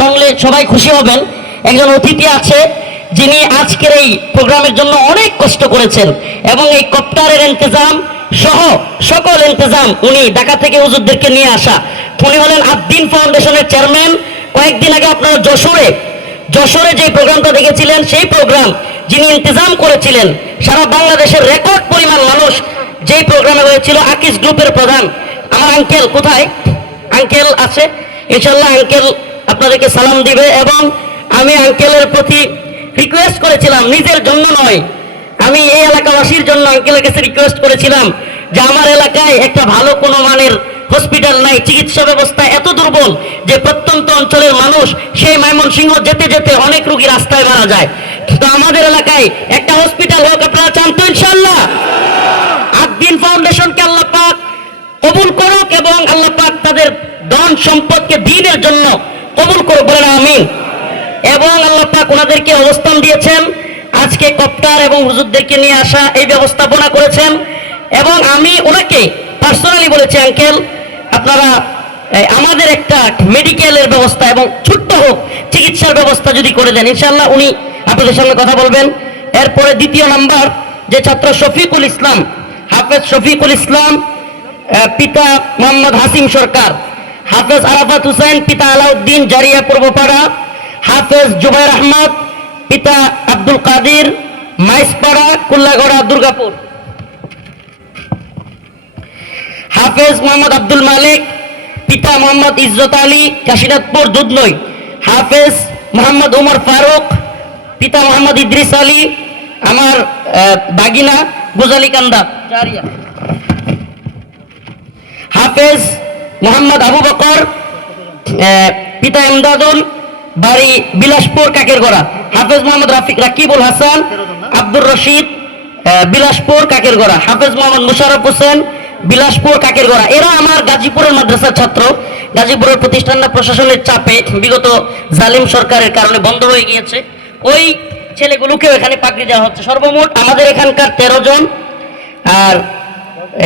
শুনলে সবাই খুশি হবেন। একজন অতিথি আছে যিনি আজকের এই প্রোগ্রামের জন্য অনেক কষ্ট করেছেন এবং এই কপ্টারের ইন্তজাম সহ সকল ইন্তজাম উনি ঢাকা থেকে হুজুরদেরকে নিয়ে আসা। উনি হলেন আদ্দিন ফাউন্ডেশনের চেয়ারম্যান। কয়েকদিন আগে আপনারা যশোরে যে প্রোগ্রামটা দেখেছিলেন, সেই প্রোগ্রাম যিনি ইন্তজাম করেছিলেন, সারা বাংলাদেশের রেকর্ড পরিমাণ মানুষ যেই প্রোগ্রামে হয়েছিল, আকিস গ্রুপের প্রধান আমার আঙ্কেল, কোথায় আঙ্কেল আছে? ইনশাল্লাহ আঙ্কেল আপনাদেরকে সালাম দিবে। এবং আমি আঙ্কেলের প্রতি রিকোয়েস্ট করেছিলাম, নিজের জন্য নয়, আমি এই এলাকাবাসীর জন্য আঙ্কেলের কাছে রিকোয়েস্ট করেছিলাম যে আমার এলাকায় একটা ভালো কোনো মানের হসপিটাল নাই, চিকিৎসা ব্যবস্থা এত দুর্বল যে প্রত্যন্ত অঞ্চলের মানুষ সেই ময়মনসিংহ যেতে যেতে অনেক রোগী রাস্তায় মারা যায়। তো আমাদের এলাকায় একটা হসপিটাল হোক, আপনারা চান তো? ইনশাআল্লাহ আদ্দিন ফাউন্ডেশনকে আল্লাহ পাক কবুল করুক এবং আল্লাহ পাক তাদের ধন সম্পদকে দ্বীনের জন্য কবুল করুক, বলেন আমিন। এবং আল্লাহ পাক ওনাদেরকে অবস্থান দিয়েছেন, আজকে কপ্টার এবং হুজুরদেরকে নিয়ে আসা এই ব্যবস্থাপনা করেছেন। এবং আমি ওনাকে পার্সোনালি বলেছি, আঙ্কেল আপনারা আমাদের একটা মেডিকেলের ব্যবস্থা এবং ছোট্ট হোক চিকিৎসার ব্যবস্থা যদি করে দেন, ইনশাআল্লাহ উনি আপনাদের সঙ্গে কথা বলবেন। এরপরে দ্বিতীয় নাম্বার যে ছাত্র শফিকুল ইসলাম, হাফেজ শফিকুল ইসলাম, পিতা মোহাম্মদ হাসিম সরকার, হাফেজ আরাফাত হুসেন, পিতা আলাউদ্দিন জারিয়া পূর্বপাড়া, হাফেজ জুবাইর আহমদ, পিতা আব্দুল কাদির, মাইসপাড়া কুল্লাগড়া দুর্গাপুর, হাফেজ মোহাম্মদ আব্দুল মালিক, পিতা মোহাম্মদ ইজ্জত আলী, কাশীনাথপুর দুধনই, হাফেজ মোহাম্মদ উমর ফারুক, পিতা মোহাম্মদ ইদ্রিস আলী, আমার বাগিনা গোজালিকান্দা জারিয়া, হাফেজ মোহাম্মদ আবু বকর, পিতা ইমদাদুল, বাড়ি বিলাসপুর কাকেরগড়া, হাফেজ মোহাম্মদ রাকিবুল হাসান, আব্দুর রশিদ, বিলাসপুর কাকেরগড়া, হাফেজ মোহাম্মদ মুশারফ হোসেন, বিলাসপুর কাকেরগড়া। এরা আমার গাজীপুরের মাদ্রাসার ছাত্র। গাজীপুরের প্রতিষ্ঠানটা প্রশাসনের চাপে বিগত জালিম সরকারের কারণে বন্ধ হয়ে গিয়েছে, ওই ছেলেগুলোকেও এখানে পাকড়ি দেওয়া হচ্ছে। সর্বমোট আমাদের এখানকার 13 জন আর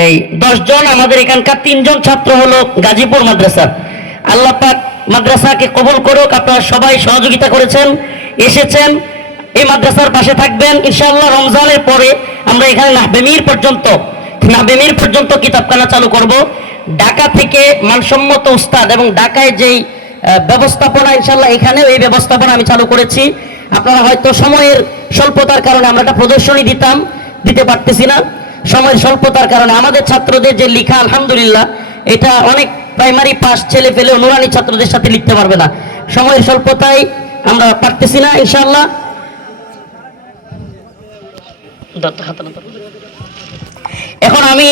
এই 10 জন, আমাদের এখানকার 3 জন ছাত্র হলো গাজীপুর মাদ্রাসার। আল্লাহ পাক মাদ্রাসাকে কবুল করুক। আপনারা সবাই সহযোগিতা করেছেন, এসেছেন, এই মাদ্রাসার পাশে থাকবেন। ইনশাআল্লাহ রমজানের পরে আমরা এখানে নাহবেমির পর্যন্ত কিতাবখানা চালু করব। ঢাকা থেকে মানসম্মত উস্তাদ এবং ঢাকায় যেই ব্যবস্থাপনা, ইনশাআল্লাহ এখানেও এই ব্যবস্থাপনা আমি চালু করেছি। আপনারা হয়তো সময়ের স্বল্পতার কারণে আমরা একটা প্রদর্শনী দিতে পারতেছি না, সময়ের স্বল্পতার কারণে। আমাদের ছাত্রদের যে লেখা আলহামদুলিল্লাহ, এটা অনেক প্রাইমারি পাস ছেলে পেলে নুরানি ছাত্রদের সাথে লিখতে পারবে না, সময়ের স্বল্পতায় আমরা পারতেছি না। ইনশাআল্লাহ এখন আমি